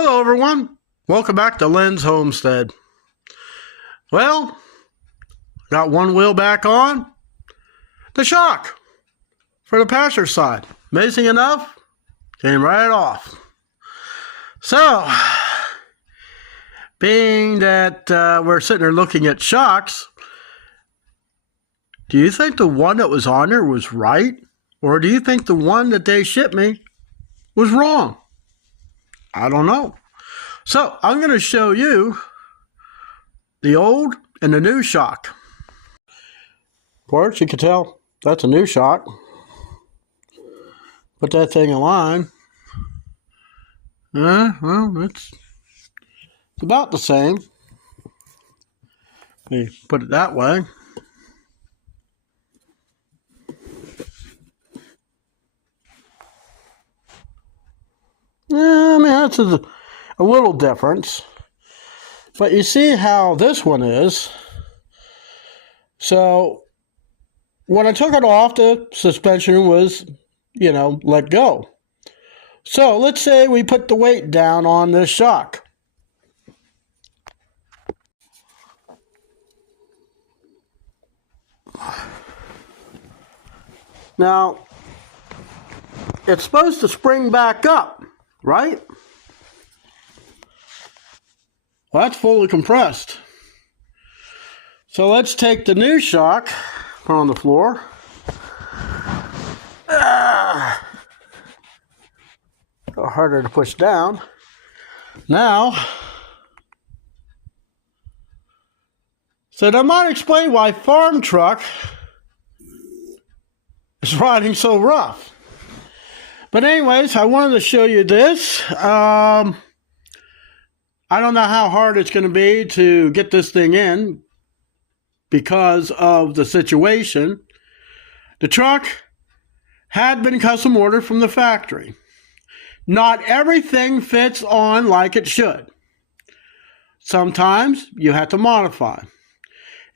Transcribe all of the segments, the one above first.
Hello everyone, welcome back to Lynn's Homestead. Well, got one wheel back on. The shock for the passenger side. Amazing enough, came right off. So, being that we're sitting there looking at shocks, do you think the one that was on there was right? Or do you think the one that they shipped me was wrong? I don't know. So I'm going to show you the old and the new shock. Of course, you can tell that's a new shock. Put that thing in line. Well, it's about the same. Let me put it that way. Yeah, I mean, that's a little difference. But you see how this one is. So, when I took it off, the suspension was, let go. So, let's say we put the weight down on this shock. Now, it's supposed to spring back up, right? Well, that's fully compressed. So let's take the new shock, put on the floor. Harder to push down. Now, so that might explain why farm truck is riding so rough. But anyways, I wanted to show you this. I don't know how hard it's going to be to get this thing in because of the situation. The truck had been custom ordered from the factory. Not everything fits on like it should. Sometimes you have to modify.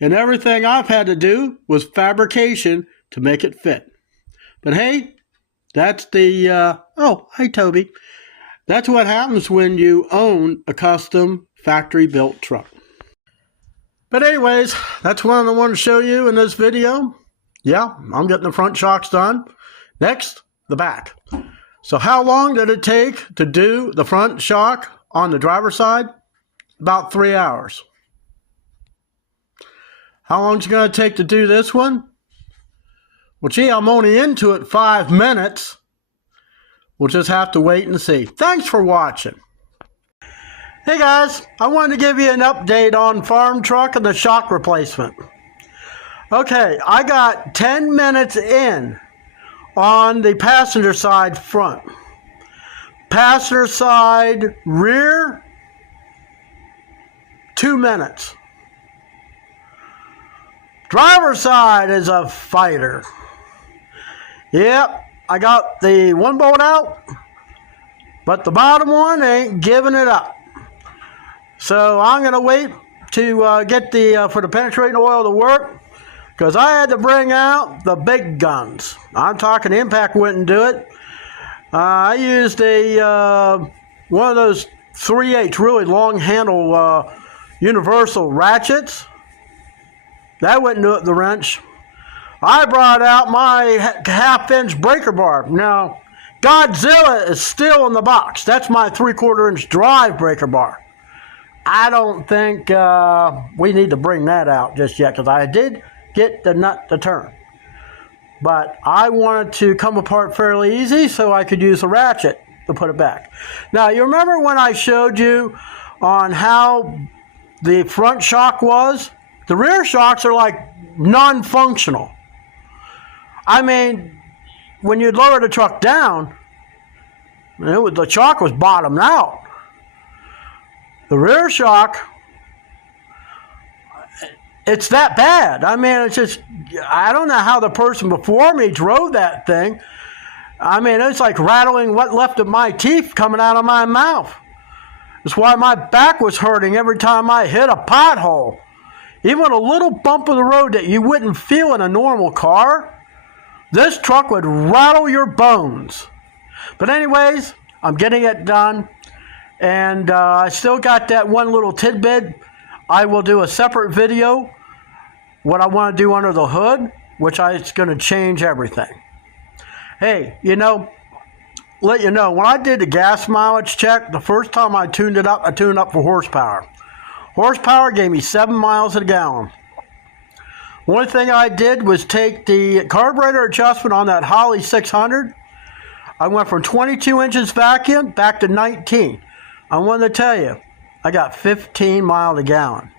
And everything I've had to do was fabrication to make it fit. But hey, that's the, oh, hi Toby. That's what happens when you own a custom factory-built truck. But anyways, that's what I wanted to show you in this video. Yeah, I'm getting the front shocks done. Next, the back. So how long did it take to do the front shock on the driver's side? About 3 hours. How long is it going to take to do this one? Well, gee, I'm only into it 5 minutes. We'll just have to wait and see. Thanks for watching. Hey guys, I wanted to give you an update on farm truck and the shock replacement. Okay, I got 10 minutes in on the passenger side front. Passenger side rear, 2 minutes. Driver's side is a fighter. Yep, I got the one bolt out, but the bottom one ain't giving it up. So I'm going to wait to get the for the penetrating oil to work, because I had to bring out the big guns. I'm talking Impact wouldn't do it. I used a one of those 3/8 really long handle universal ratchets. That wouldn't do it with the wrench. I brought out my half-inch breaker bar. Now, Godzilla is still in the box. That's my 3/4-inch drive breaker bar. I don't think we need to bring that out just yet, because I did get the nut to turn. But I wanted to come apart fairly easy so I could use a ratchet to put it back. Now, you remember when I showed you on how the front shock was? The rear shocks are like non-functional. I mean, when you lower the truck down, the shock was bottomed out. The rear shock, it's that bad. I mean, it's just, I don't know how the person before me drove that thing. I mean, it's like rattling what left of my teeth coming out of my mouth. That's why my back was hurting every time I hit a pothole. Even a little bump of the road that you wouldn't feel in a normal car, this truck would rattle your bones. But anyways, I'm getting it done. And I still got that one little tidbit. I will do a separate video what I want to do under the hood, which it's going to change everything. Hey, let you know, when I did the gas mileage check, the first time I tuned it up, I tuned up for horsepower. Horsepower gave me 7 miles a gallon. One thing I did was take the carburetor adjustment on that Holley 600. I went from 22 inches vacuum back to 19. I wanted to tell you, I got 15 miles a gallon.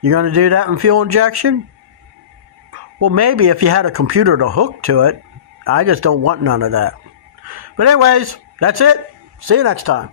You going to do that in fuel injection? Well, maybe if you had a computer to hook to it. I just don't want none of that. But anyways, that's it. See you next time.